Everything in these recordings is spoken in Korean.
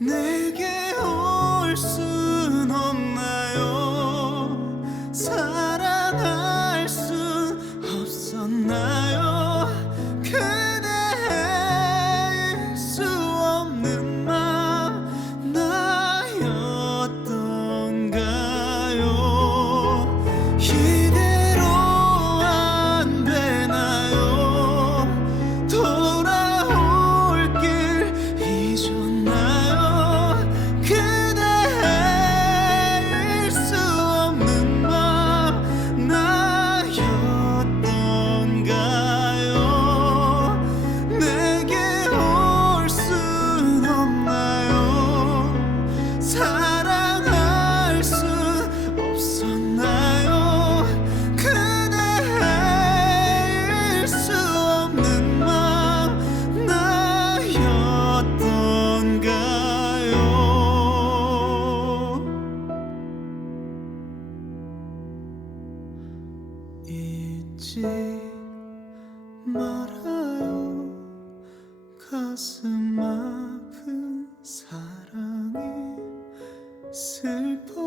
내 잊지 말아요. 가슴 아픈 사랑이 슬퍼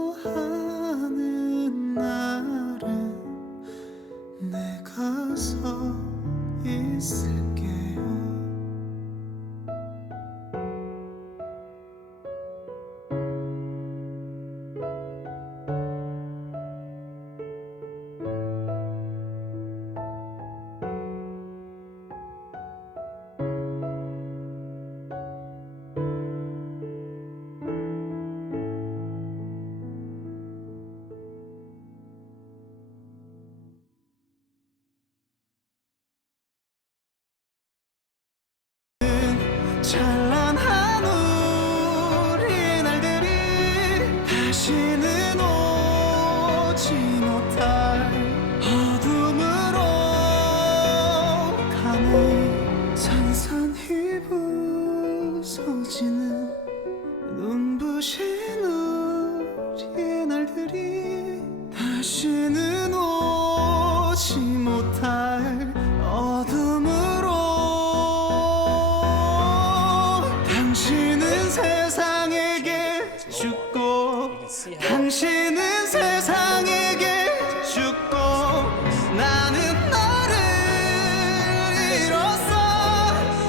다시는 오지 당신은 세상에게 죽고 나는 너를 잃었어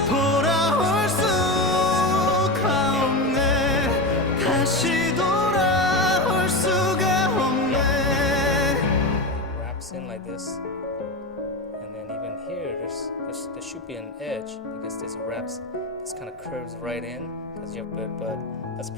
돌아올 수가 없네 다시 돌아올 수가 없네 wraps in like this. And then even here, there's, there's there should be an edge because this wraps, this kind of curves right in because you have, but, but that's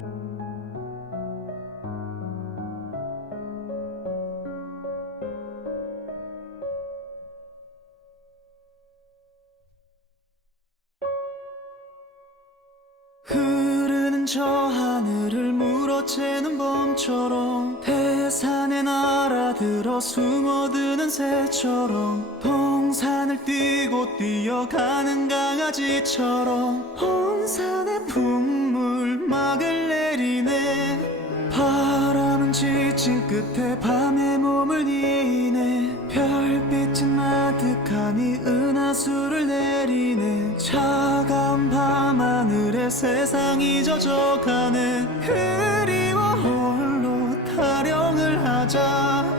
저 하늘을 물어채는 범처럼 태산에 날아들어 숨어드는 새처럼 동산을 뛰고 뛰어가는 강아지처럼 온 산에 풍물 막을 내리네. 바람은 지친 끝에 밤의 몸을 별빛은 아득하니 은하수를 내리네. 차가운 밤하늘에 세상이 젖어가네. 그리워 홀로 타령을 하자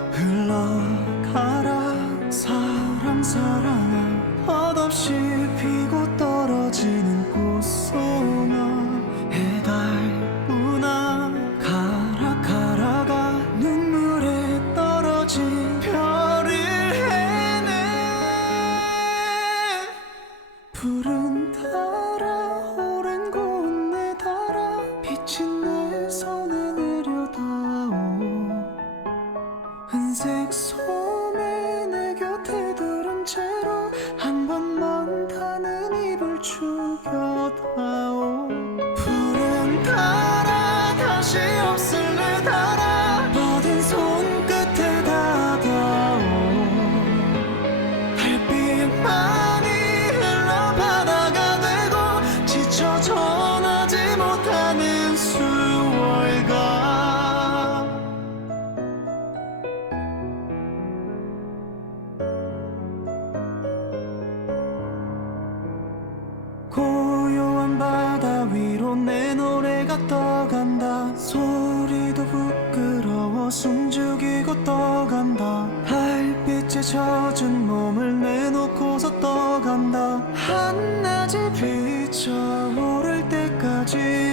몸을 내놓고서 떠간다. 한낮이 비쳐오를 때까지.